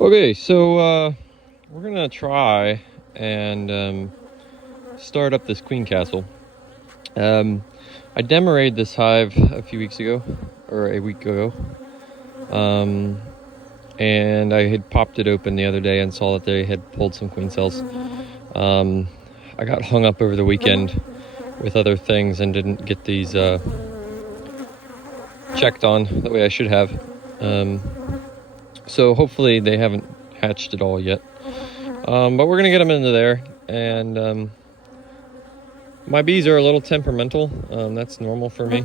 Okay, so we're gonna try and start up this queen castle. I demoed this hive a few weeks ago, or a week ago, and I had popped it open the other day and saw that they had pulled some queen cells. I got hung up over the weekend with other things and didn't get these checked on the way I should have. So hopefully they haven't hatched at all yet. But we're gonna get them into there, and my bees are a little temperamental. That's normal for me.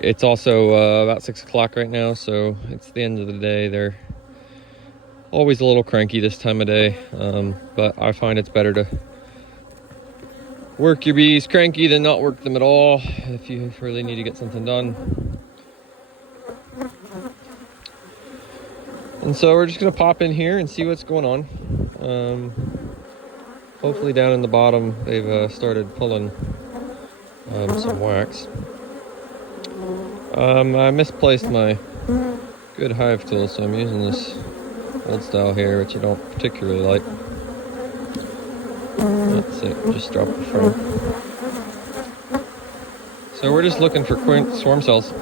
It's also about 6 o'clock right now, so it's the end of the day. They're always a little cranky this time of day, but I find it's better to work your bees cranky than not work them at all if you really need to get something done. And so we're just gonna pop in here and see what's going on. Hopefully down in the bottom they've started pulling some wax. I misplaced my good hive tool, so I'm using this old style here, which I don't particularly like. Let's see, just drop the frame. So we're just looking for swarm cells.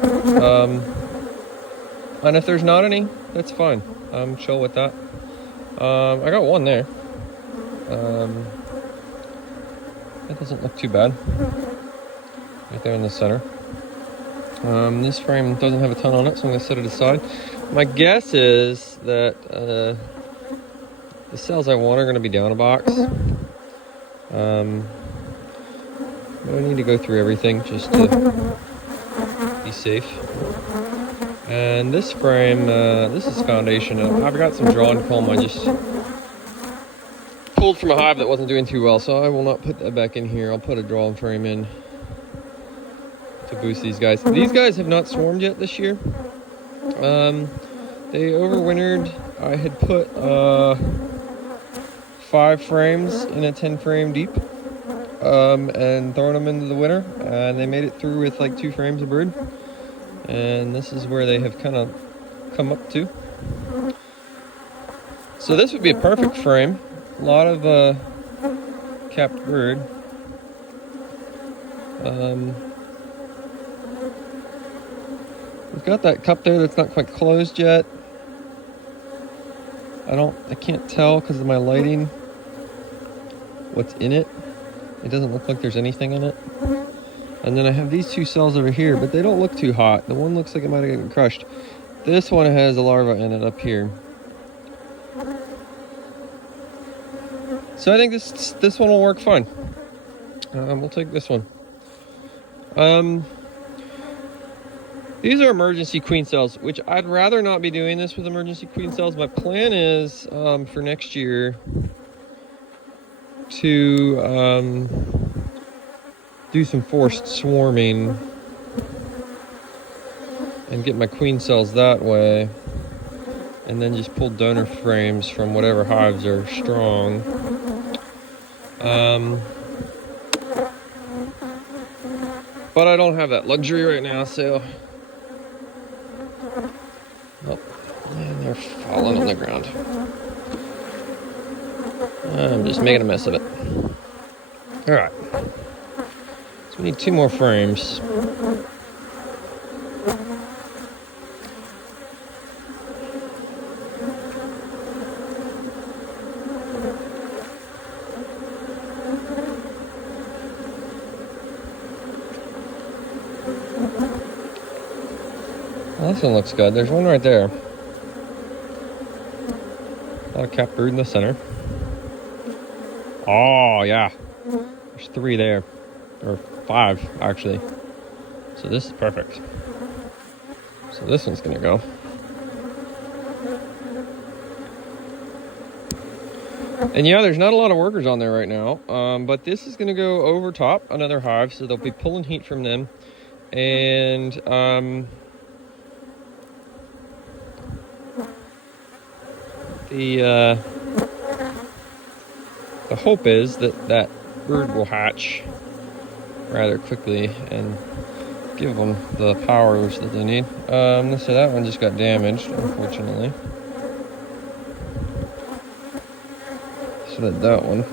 And if there's not any, that's fine. I'm chill with that. I got one there. That doesn't look too bad. Right there in the center. This frame doesn't have a ton on it, so I'm going to set it aside. My guess is that the cells I want are going to be down a box. But I need to go through everything just to be safe. And this frame, this is foundation. I've got some drawn comb I just pulled from a hive that wasn't doing too well, so I will not put that back in here. I'll put a drawn frame in to boost these guys. These guys have not swarmed yet this year. They overwintered. I had put 5 frames in a 10 frame deep and thrown them into the winter, and they made it through with like 2 frames of brood. And this is where they have kind of come up to. So this would be a perfect frame. A lot of capped brood. We've got that cup there that's not quite closed yet. I can't tell because of my lighting what's in it. It doesn't look like there's anything in it. And then I have these 2 cells over here, but they don't look too hot. The one looks like it might have gotten crushed. This one has a larva in it up here. So I think this one will work fine. We'll take this one. These are emergency queen cells, which I'd rather not be doing this with emergency queen cells. My plan is for next year to do some forced swarming and get my queen cells that way, and then just pull donor frames from whatever hives are strong. But I don't have that luxury right now, so and they're falling on the ground. I'm just making a mess of it. Alright. So we need 2 more frames. Well, this one looks good. There's one right there. A lot of capped brood in the center. Oh, yeah. There's 3 there. Or 5, actually. So this is perfect. So this one's going to go. And yeah, there's not a lot of workers on there right now. But this is going to go over top another hive, so they'll be pulling heat from them. And the hope is that brood will hatch rather quickly, and give them the powers that they need. So that one just got damaged, unfortunately. So that one.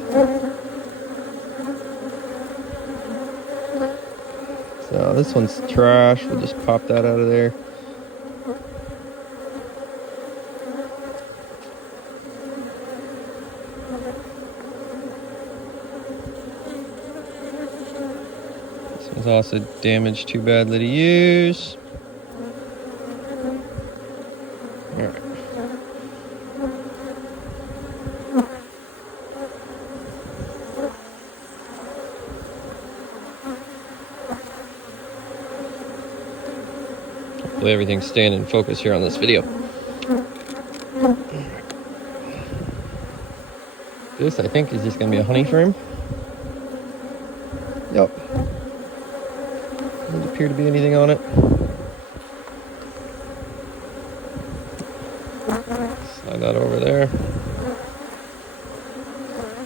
So this one's trash. We'll just pop that out of there. This one's also damaged too badly to use. Alright. Hopefully everything's staying in focus here on this video. This, I think, is just going to be a honey frame. Yep. Doesn't appear to be anything on it. Slide that over there.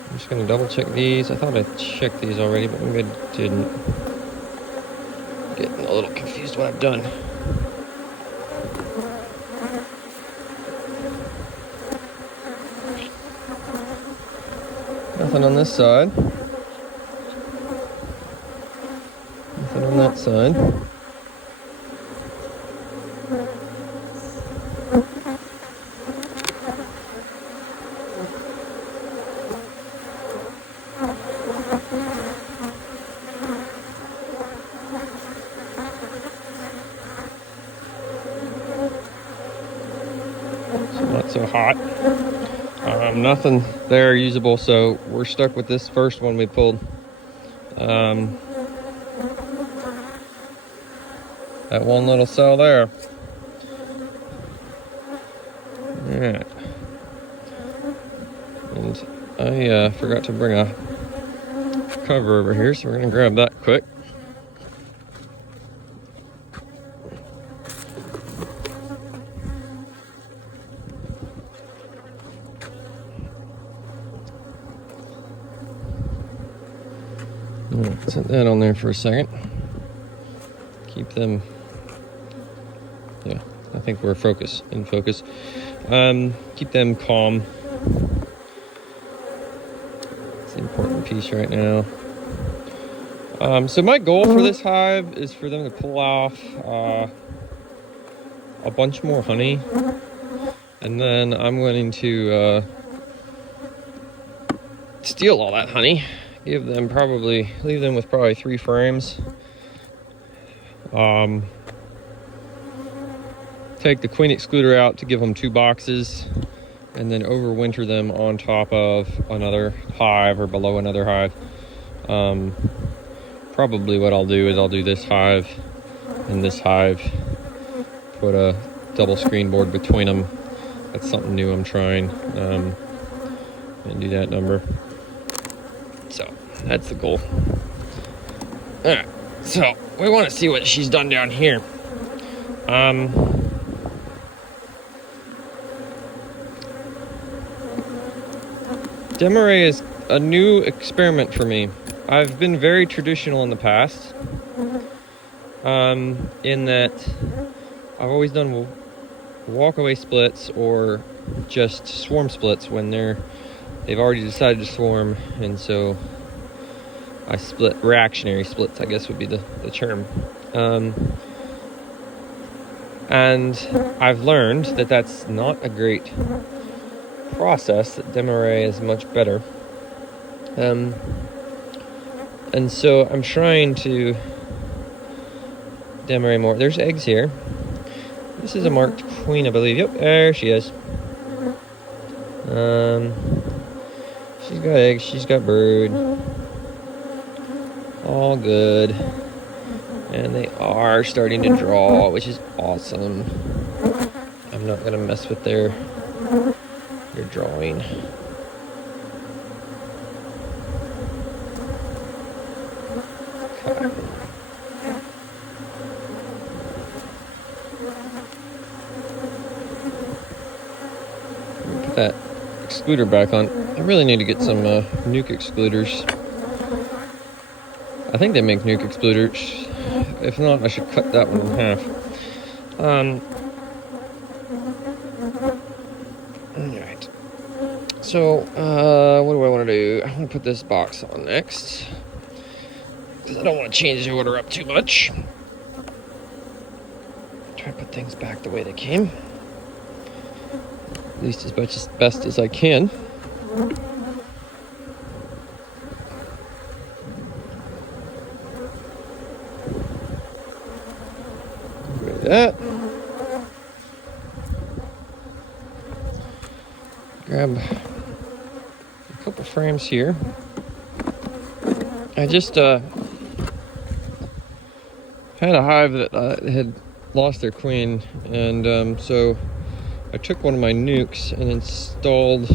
I'm just going to double check these. I thought I checked these already, but maybe I didn't. Getting a little confused what I've done. Nothing on this side. Nothing on that side. So not so hot. Nothing there usable, so we're stuck with this first one we pulled. That one little cell there. Alright. And I forgot to bring a cover over here, so we're gonna grab that quick. Set that on there for a second. Keep them. Yeah, I think we're in focus. Keep them calm. It's an important piece right now. So my goal for this hive is for them to pull off a bunch more honey, and then I'm going to steal all that honey. Leave them with probably 3 frames. Take the queen excluder out to give them 2 boxes, and then overwinter them on top of another hive or below another hive. Probably what I'll do is I'll do this hive and this hive, put a double screen board between them. That's something new I'm trying, and do that number. So that's the goal. All right, so we want to see what she's done down here. Demaray is a new experiment for me. I've been very traditional in the past, in that I've always done walk-away splits or just swarm splits when they've already decided to swarm, and so I split reactionary splits, I guess would be the term. And I've learned that that's not a great process, that Demaray is much better. And so I'm trying to Demaray more. There's eggs here. This is a marked queen, I believe. Yep, there she is. She's got eggs, she's got brood. All good. And they are starting to draw, which is awesome. I'm not gonna mess with their drawing. Okay. Put that excluder back on. I really need to get some nuke excluders. I think they make nuke excluders If not, I should cut that one in half. Alright. So, what do I want to do? I want to put this box on next, because I don't want to change the order up too much. Try to put things back the way they came, at least as much as best as I can. Like that. Grab a couple frames here. I just had a hive that had lost their queen, and so I took one of my nukes and installed,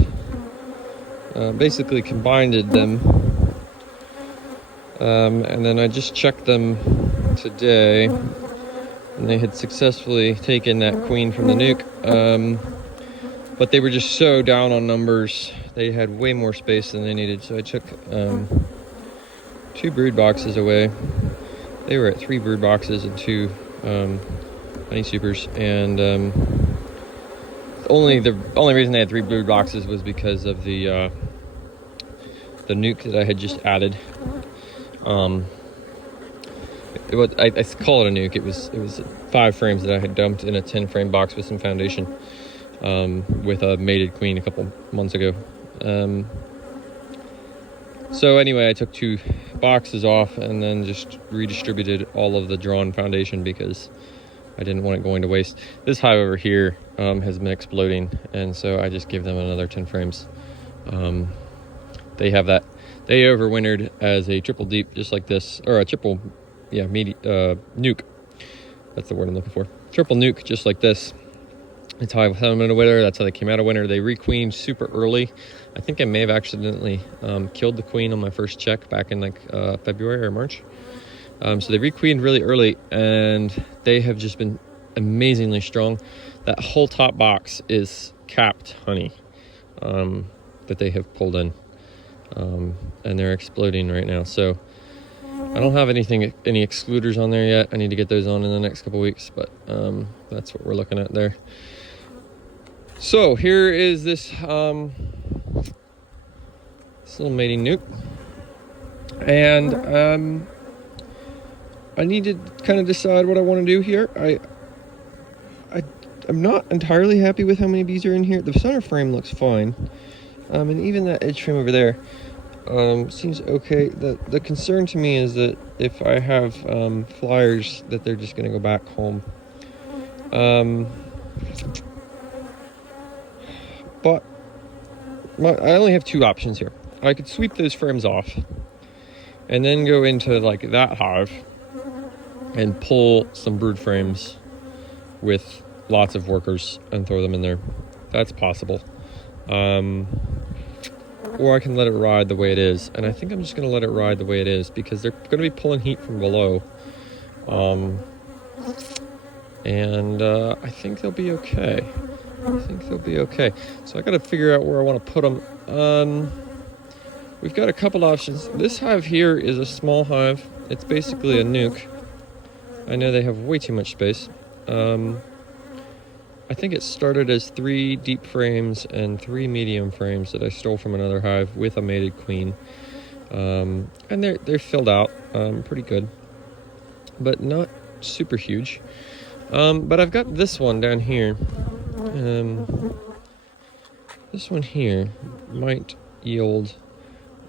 basically combined them, and then I just checked them today, and they had successfully taken that queen from the nuke, but they were just so down on numbers. They had way more space than they needed, so I took 2 brood boxes away. They were at 3 brood boxes and 2 honey supers, and the only reason they had 3 brood boxes was because of the nuke that I had just added. I call it a nuke. It was 5 frames that I had dumped in a 10 frame box with some foundation, with a mated queen a couple months ago. So anyway, I took 2 boxes off and then just redistributed all of the drawn foundation because I didn't want it going to waste. This hive over here has been exploding, and so I just gave them another 10 frames. They have that. They overwintered as a triple deep, just like this, or a triple, nuke. That's the word I'm looking for. Triple nuke, just like this. That's how I had them in a winter. That's how they came out of winter. They requeened super early. I think I may have accidentally killed the queen on my first check back in like February or March. So they requeened really early, and they have just been amazingly strong. That whole top box is capped honey that they have pulled in, and they're exploding right now. So I don't have any excluders on there yet. I need to get those on in the next couple weeks, but that's what we're looking at there. So here is this little mating nuke, and I need to kind of decide what I want to do here. I'm not entirely happy with how many bees are in here. The center frame looks fine, and even that edge frame over there seems okay. The concern to me is that if I have flyers, that they're just going to go back home. But I only have 2 options here. I could sweep those frames off and then go into like that hive and pull some brood frames with lots of workers and throw them in there. That's possible. Or I can let it ride the way it is. And I think I'm just going to let it ride the way it is because they're going to be pulling heat from below. And I think they'll be okay. So I got to figure out where I want to put them. We've got a couple options. This hive here is a small hive. It's basically a nuke. I know they have way too much space. I think it started as 3 deep frames and 3 medium frames that I stole from another hive with a mated queen. And they're filled out pretty good, but not super huge. But I've got this one down here. This one here might yield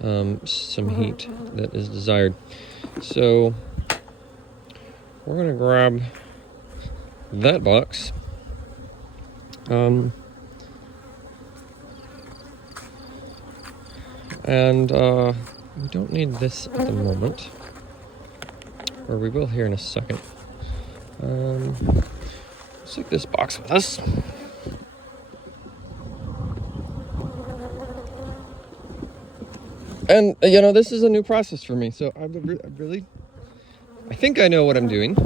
some heat that is desired. So we're going to grab that box. And we don't need this at the moment, or we will here in a second. Let's take this box with us. And this is a new process for me, so I think I know what I'm doing.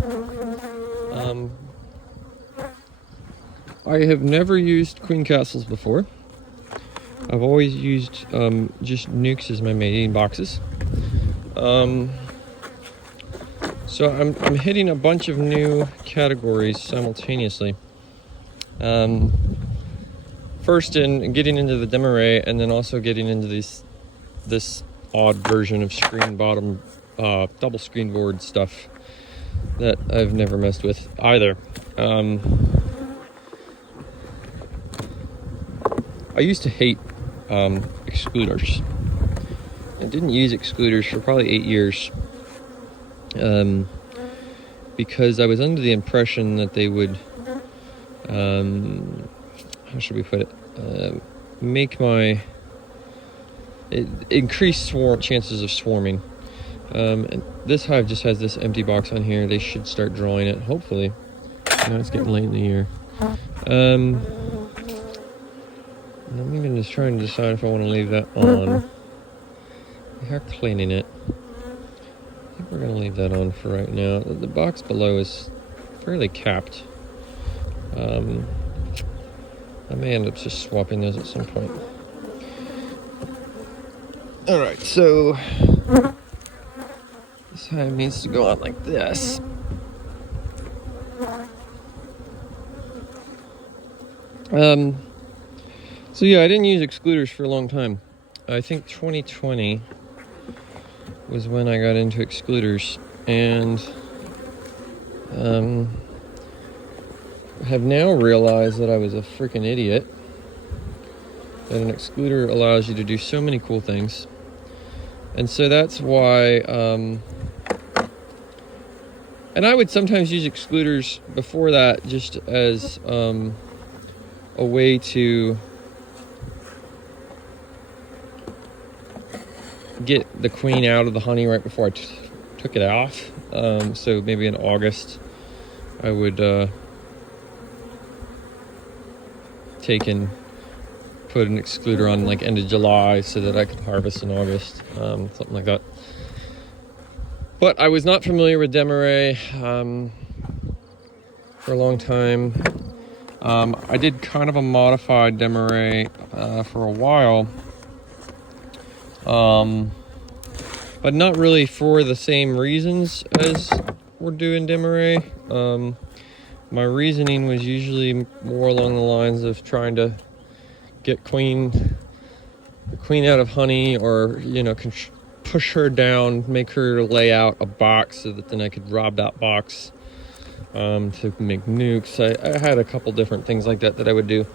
I have never used queen castles before. I've always used just nukes as my mating boxes. So So I'm hitting a bunch of new categories simultaneously. First in getting into the Demarest, and then also getting into this odd version of screen bottom double screen board stuff that I've never messed with either. I used to hate excluders. I didn't use excluders for probably 8 years because I was under the impression that they would, how should we put it, increase chances of swarming. And this hive just has this empty box on here. They should start drawing it, hopefully. Now it's getting late in the year. I'm even just trying to decide if I want to leave that on. We are cleaning it. I think we're going to leave that on for right now. The box below is fairly capped. I may end up just swapping those at some point. Alright, so this hive needs to go out like this. So yeah, I didn't use excluders for a long time. I think 2020 was when I got into excluders, and have now realized that I was a freaking idiot. That an excluder allows you to do so many cool things. And so that's why, and I would sometimes use excluders before that just as a way to get the queen out of the honey right before I took it off. So maybe in August I would put an excluder on like end of July so that I could harvest in August, something like that. But I was not familiar with Demarest for a long time. I did kind of a modified Demarest for a while, but not really for the same reasons as we're doing Demarest. My reasoning was usually more along the lines of trying to get the queen out of honey, or push her down, make her lay out a box so that then I could rob that box to make nukes. I had a couple different things like that I would do.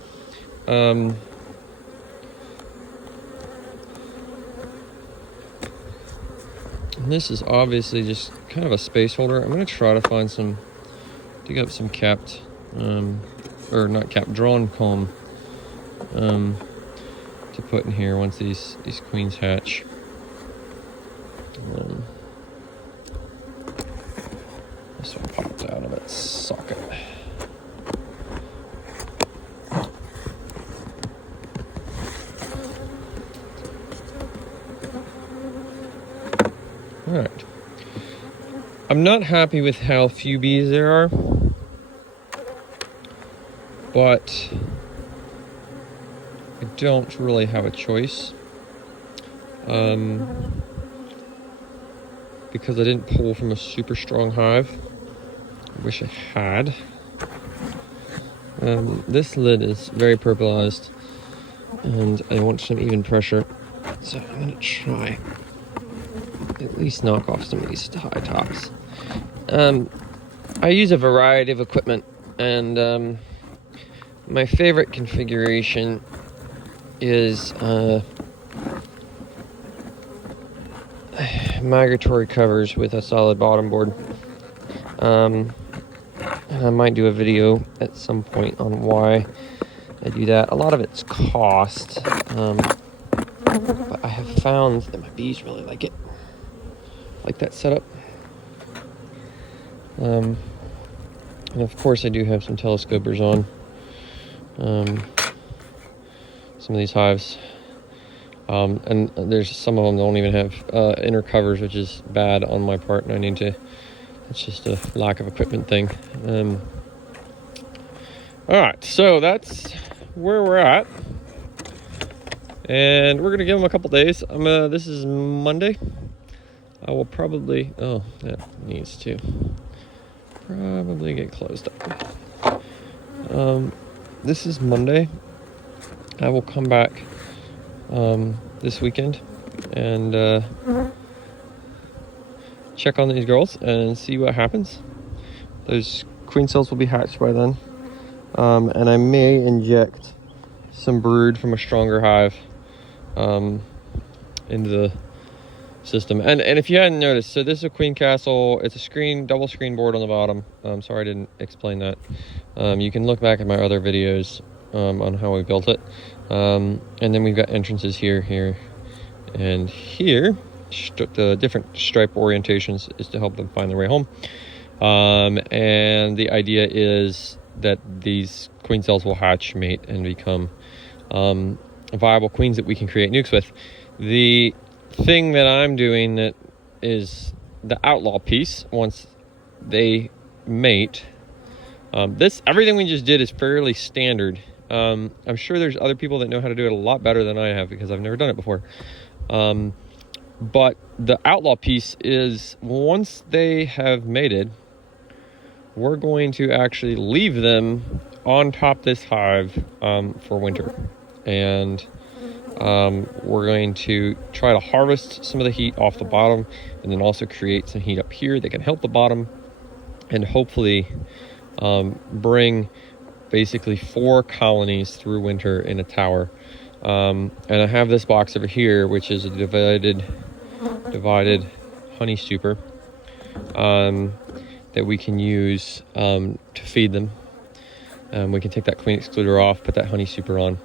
And this is obviously just kind of a space holder. I'm going to try to dig up some capped, or not capped, drawn comb to put in here once these queens hatch. This one popped out of its socket. Alright. I'm not happy with how few bees there are, but I don't really have a choice. Because I didn't pull from a super strong hive. I wish I had. This lid is very purpleized, and I want some even pressure, so I'm going to try at least knock off some of these high tops. I use a variety of equipment, and my favorite configuration is migratory covers with a solid bottom board. And I might do a video at some point on why I do that. A lot of it's cost, but I have found that my bees really like it. Like that setup. And of course I do have some telescopers on some of these hives. And there's some of them that don't even have inner covers, which is bad on my part, and it's just a lack of equipment thing. Alright, so that's where we're at. And we're going to give them a couple days. This is Monday. I will probably, oh, that needs to probably get closed up. This is Monday. I will come back this weekend and check on these girls and see what happens. Those queen cells will be hatched by then. And I may inject some brood from a stronger hive into the system. And if you hadn't noticed, so this is a queen castle. It's a double screen board on the bottom. Sorry I didn't explain that. You can look back at my other videos on how we built it. And then we've got entrances here, and here. The different stripe orientations is to help them find their way home. And the idea is that these queen cells will hatch, mate, and become viable queens that we can create nukes with. The thing that I'm doing that is the outlaw piece, once they mate, everything we just did is fairly standard. I'm sure there's other people that know how to do it a lot better than I have, because I've never done it before. But the outlaw piece is, once they have mated, we're going to actually leave them on top this hive for winter. And we're going to try to harvest some of the heat off the bottom, and then also create some heat up here that can help the bottom, and hopefully bring basically 4 colonies through winter in a tower. And I have this box over here, which is a divided honey super that we can use to feed them. We can take that queen excluder off, put that honey super on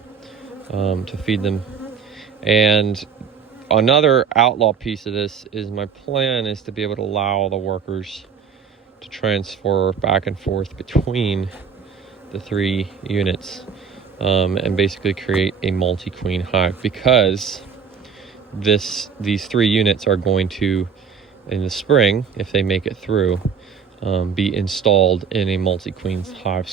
to feed them. And another outlaw piece of this is, my plan is to be able to allow the workers to transfer back and forth between the 3 units and basically create a multi-queen hive, because these 3 units are going to, in the spring, if they make it through, be installed in a multi-queen hive